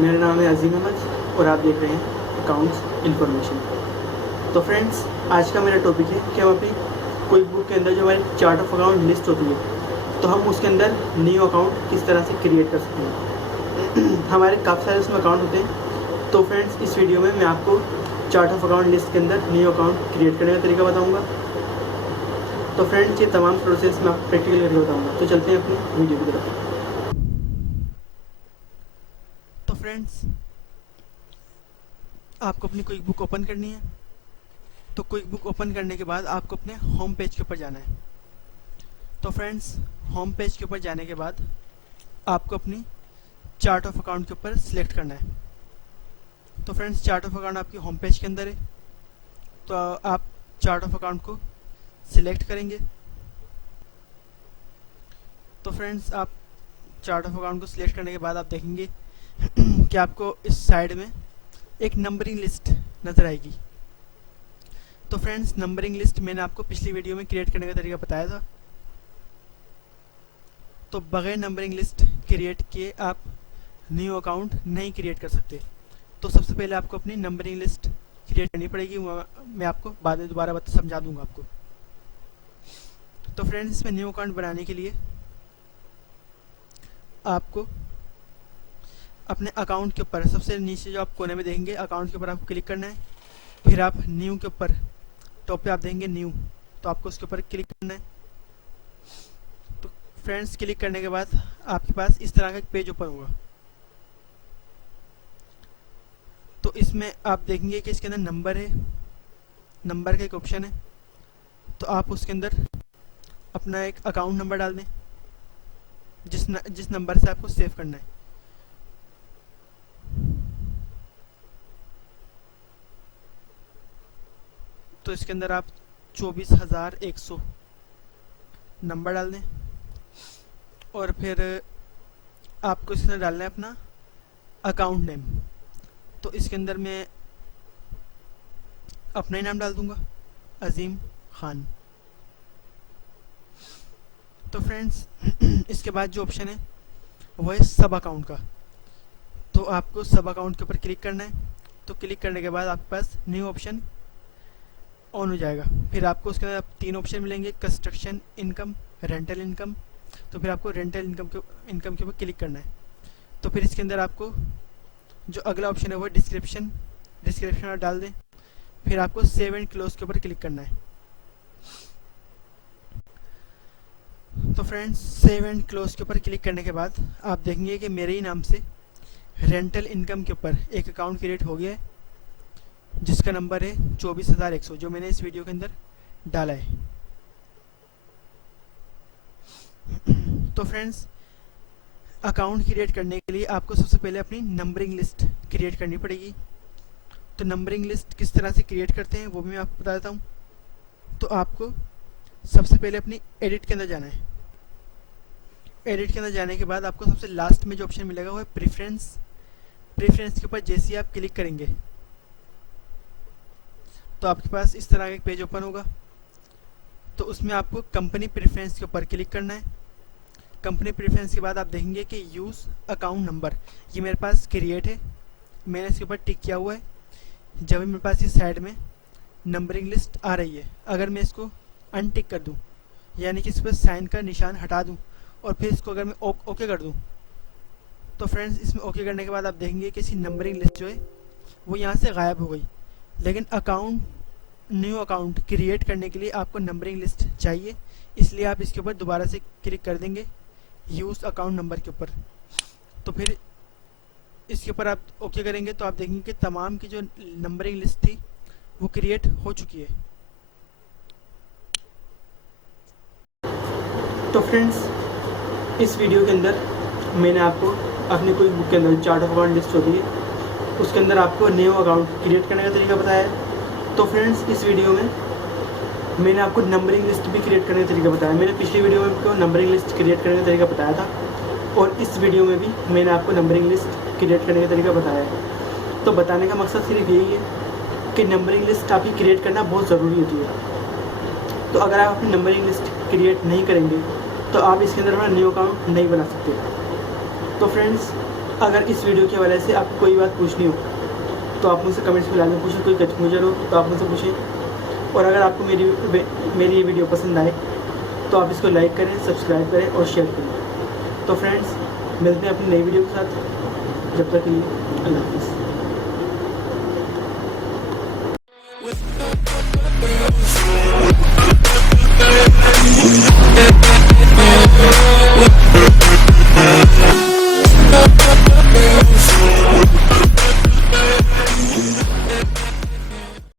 मेरा नाम है अजीम अहमद और आप देख रहे हैं अकाउंट्स इन्फॉर्मेशन। तो फ्रेंड्स, आज का मेरा टॉपिक है कि हम अपनी कोई बुक के अंदर जो हमारी चार्ट ऑफ अकाउंट लिस्ट होती है तो हम उसके अंदर न्यू अकाउंट किस तरह से क्रिएट कर सकते हैं। हमारे काफ़ी सारे उसमें अकाउंट होते हैं। तो फ्रेंड्स, इस वीडियो में मैं आपको चार्ट ऑफ अकाउंट लिस्ट के अंदर न्यू अकाउंट क्रिएट करने का तरीका बताऊँगा। तो फ्रेंड्स, ये तमाम प्रोसेस मैं आपको प्रैक्टिकल करके बताऊँगा। तो चलते हैं अपनी वीडियो की तरफ। तो फ्रेंड्स, आपको अपनी क्विक बुक ओपन करनी है। तो क्विक बुक ओपन करने के बाद आपको अपने होम पेज के ऊपर जाना है। तो फ्रेंड्स, होम पेज के ऊपर जाने के बाद आपको अपनी चार्ट ऑफ अकाउंट के ऊपर सिलेक्ट करना है। तो फ्रेंड्स, चार्ट ऑफ अकाउंट आपकी होम पेज के अंदर है। तो आप चार्ट ऑफ अकाउंट को सिलेक्ट करेंगे। तो फ्रेंड्स, आप चार्ट ऑफ अकाउंट को सिलेक्ट करने के बाद आप देखेंगे कि आपको इस साइड में एक नंबरिंग लिस्ट नज़र आएगी। तो फ्रेंड्स, नंबरिंग लिस्ट मैंने आपको पिछली वीडियो में क्रिएट करने का तरीका बताया था। तो बगैर नंबरिंग लिस्ट क्रिएट किए आप न्यू अकाउंट नहीं क्रिएट कर सकते। तो सबसे पहले आपको अपनी नंबरिंग लिस्ट क्रिएट करनी पड़ेगी। मैं आपको बाद में दोबारा समझा दूंगा आपको। तो फ्रेंड्स, इसमें न्यू अकाउंट बनाने के लिए आपको अपने अकाउंट के ऊपर सबसे नीचे जो आप कोने में देखेंगे अकाउंट के ऊपर आपको क्लिक करना है। फिर आप न्यू के ऊपर टॉप पे आप देखेंगे न्यू, तो आपको उसके ऊपर क्लिक करना है। तो फ्रेंड्स, क्लिक करने के बाद आपके पास इस तरह का एक पेज ओपन होगा। तो इसमें आप देखेंगे कि इसके अंदर नंबर है, नंबर का एक ऑप्शन है। तो आप उसके अंदर अपना एक अकाउंट नंबर डाल दें जिस नंबर से आपको सेव करना है। तो इसके अंदर आप 24,100 नंबर डाल दें और फिर आपको इसके अंदर डालना है अपना अकाउंट नेम। तो इसके अंदर मैं अपना ही नाम डाल दूंगा, अजीम खान। तो फ्रेंड्स, इसके बाद जो ऑप्शन है वो है सब अकाउंट का। तो आपको सब अकाउंट के ऊपर क्लिक करना है। तो क्लिक करने के बाद आपके पास न्यू ऑप्शन ऑन हो जाएगा। फिर आपको उसके अंदर 3 ऑप्शन मिलेंगे, कंस्ट्रक्शन इनकम, रेंटल इनकम। तो फिर आपको रेंटल इनकम के ऊपर क्लिक करना है। तो फिर इसके अंदर आपको जो अगला ऑप्शन है वो डिस्क्रिप्शन डाल दें। फिर आपको सेव एंड क्लोज के ऊपर क्लिक करना है। तो फ्रेंड्स, सेव एंड क्लोज के ऊपर क्लिक करने के बाद आप देखेंगे कि मेरे ही नाम से रेंटल इनकम के ऊपर एक अकाउंट क्रिएट हो गया है जिसका नंबर है 24,100, जो मैंने इस वीडियो के अंदर डाला है। तो फ्रेंड्स, अकाउंट क्रिएट करने के लिए आपको सबसे पहले अपनी नंबरिंग लिस्ट क्रिएट करनी पड़ेगी। तो नंबरिंग लिस्ट किस तरह से क्रिएट करते हैं वो भी मैं आपको बता देता हूँ। तो आपको सबसे पहले अपनी एडिट के अंदर जाना है। एडिट के अंदर जाने के बाद आपको सबसे लास्ट में जो ऑप्शन मिलेगा वो है प्रेफरेंस के ऊपर जैसे ही आप क्लिक करेंगे तो आपके पास इस तरह का एक पेज ओपन होगा। तो उसमें आपको कंपनी प्रेफरेंस के ऊपर क्लिक करना है। कंपनी प्रेफरेंस के बाद आप देखेंगे कि यूज़ अकाउंट नंबर, ये मेरे पास क्रिएट है, मैंने इसके ऊपर टिक किया हुआ है। जब मेरे पास इस साइड में नंबरिंग लिस्ट आ रही है, अगर मैं इसको अनटिक कर दूं, यानी कि इस पर साइन का निशान हटा दूं और फिर इसको अगर मैं ओके कर दूं, तो फ्रेंड्स, इसमें ओके करने के बाद आप देखेंगे कि इसकी नंबरिंग लिस्ट जो है वो यहाँ से गायब हो गई। लेकिन न्यू अकाउंट क्रिएट करने के लिए आपको नंबरिंग लिस्ट चाहिए, इसलिए आप इसके ऊपर दोबारा से क्लिक कर देंगे यूज़ अकाउंट नंबर के ऊपर। तो फिर इसके ऊपर आप ओके करेंगे तो आप देखेंगे कि तमाम की जो नंबरिंग लिस्ट थी वो क्रिएट हो चुकी है। तो फ्रेंड्स, इस वीडियो के अंदर मैंने आपको अपनी कोई बुक के अंदर चार्ट ऑफ अकाउंट लिस्ट होती है उसके अंदर आपको न्यू अकाउंट क्रिएट करने का तरीका बताया है। तो फ्रेंड्स, इस वीडियो में मैंने आपको नंबरिंग लिस्ट भी क्रिएट करने का तरीका बताया। मैंने पिछली वीडियो में आपको नंबरिंग लिस्ट क्रिएट करने का तरीका बताया था और इस वीडियो में भी मैंने आपको नंबरिंग लिस्ट क्रिएट करने का तरीका बताया है। तो बताने का मकसद सिर्फ यही है कि नंबरिंग लिस्ट आपकी क्रिएट करना बहुत ज़रूरी होती है। तो अगर आप अपनी नंबरिंग लिस्ट क्रिएट नहीं करेंगे तो आप इसके अंदर अपना न्यू अकाउंट नहीं बना सकते। तो फ्रेंड्स, अगर इस वीडियो के हवाले से आपको कोई बात पूछनी हो तो आप मुझसे कमेंट्स में लाजमी पूछें, कोई कन्फ्यूजन हो तो आप मुझसे पूछें। और अगर आपको मेरी ये वीडियो पसंद आए तो आप इसको लाइक करें, सब्सक्राइब करें और शेयर करें। तो फ्रेंड्स, मिलते हैं अपनी नई वीडियो के साथ। जब तक के लिए अल्लाह हाफ़िज़।